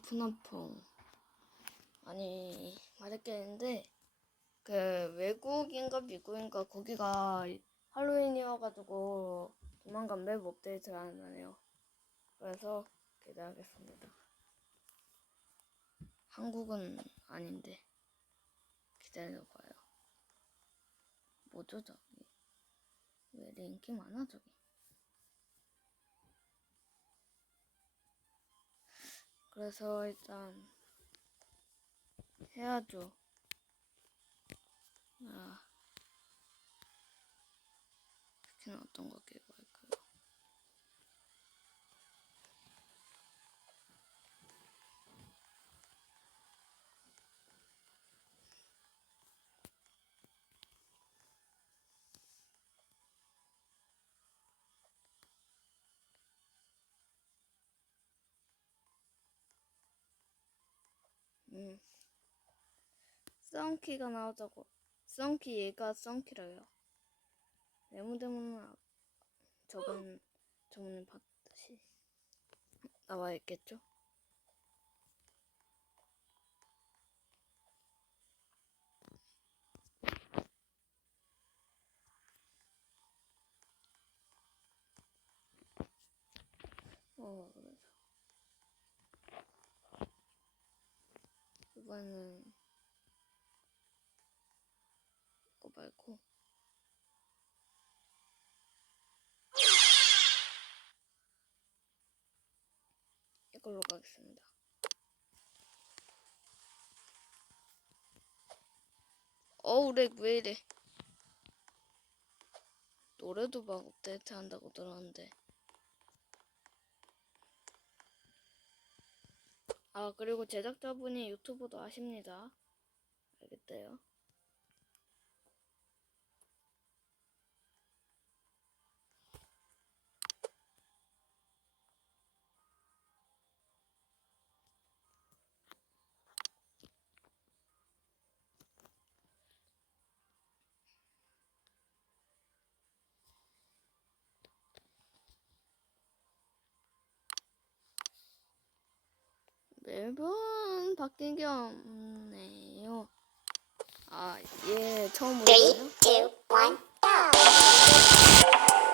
푸나퐁 아니 말했겠는데 그 외국인가 미국인가 거기가 할로윈이어가지고 조만간 맵 업데이트를 한다네요. 그래서 기대하겠습니다. 한국은 아닌데 기다려봐요. 뭐죠 저기? 왜 인기 많아 저기 그래서 일단 해야죠. 아, 스킨 어떤 거 끼고 할까요? 음. 썬키가 나오자고. 썬키 얘가 썬키래요. 네모데모는 아- 저번 저번에 봤듯이 나와 있겠죠? 어, 그래서 이번에는 이거 말고 이걸로 가겠습니다. 어우 렉왜 이래? 노래도 막 업데이트 한다고 들었는데. 아 그리고 제작자분이 유튜브도 하십니다. 알겠대요. 매번 바뀐 게 없네요. 아, 예, 처음 Three, 보거든요. two, one, go.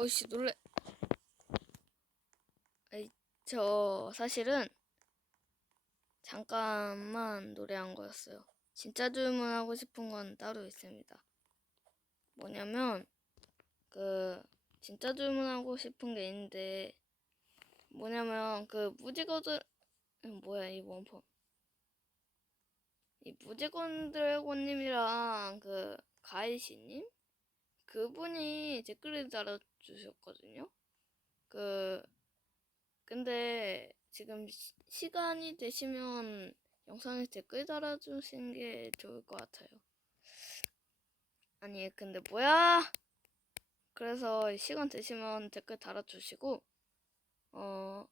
어이씨 놀래. 아이 저 사실은 잠깐만 노래한 거였어요. 진짜 질문하고 싶은 건 따로 있습니다. 뭐냐면 그 진짜 질문하고 싶은 게 있는데 뭐냐면 그 무지거들 음, 뭐야 이 원폼 이 무지건 드래곤님이랑 그 가이시님 그분이 댓글을 달아주셨거든요. 그 근데 지금 시, 시간이 되시면 영상에 댓글 달아주신 게 좋을 것 같아요. 아니 근데 뭐야? 그래서 시간 되시면 댓글 달아주시고 어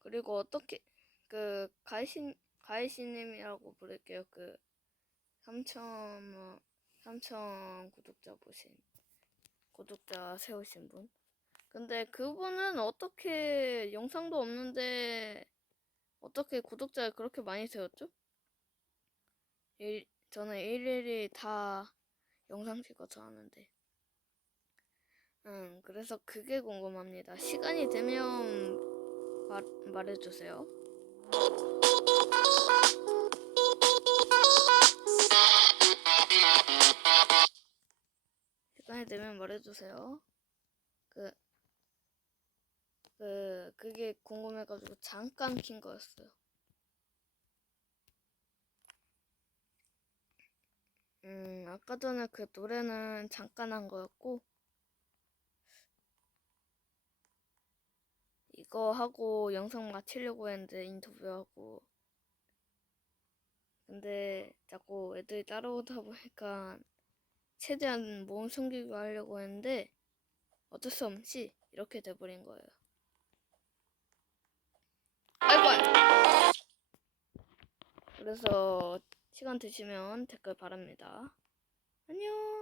그리고 어떻게 그 가이신 가이시님이라고 부를게요. 그 3천 3천 구독자 보신 구독자 세우신 분. 근데 그분은 어떻게 영상도 없는데 어떻게 구독자를 그렇게 많이 세웠죠? 일, 저는 일일이 다 영상 찍어서 하는데. 음, 그래서 그게 궁금합니다. 시간이 되면 말, 말해주세요. 되면 말해주세요. 그, 그, 그게 궁금해가지고 잠깐 킨 거였어요. 음, 아까 전에 그 노래는 잠깐 한 거였고, 이거 하고 영상 마치려고 했는데 인터뷰하고 근데 자꾸 애들이 따라오다 보니까 최대한 몸 숨기고 하려고 했는데 어쩔 수 없이 이렇게 돼버린 거예요. 아이고. 그래서 시간 되시면 댓글 바랍니다. 안녕.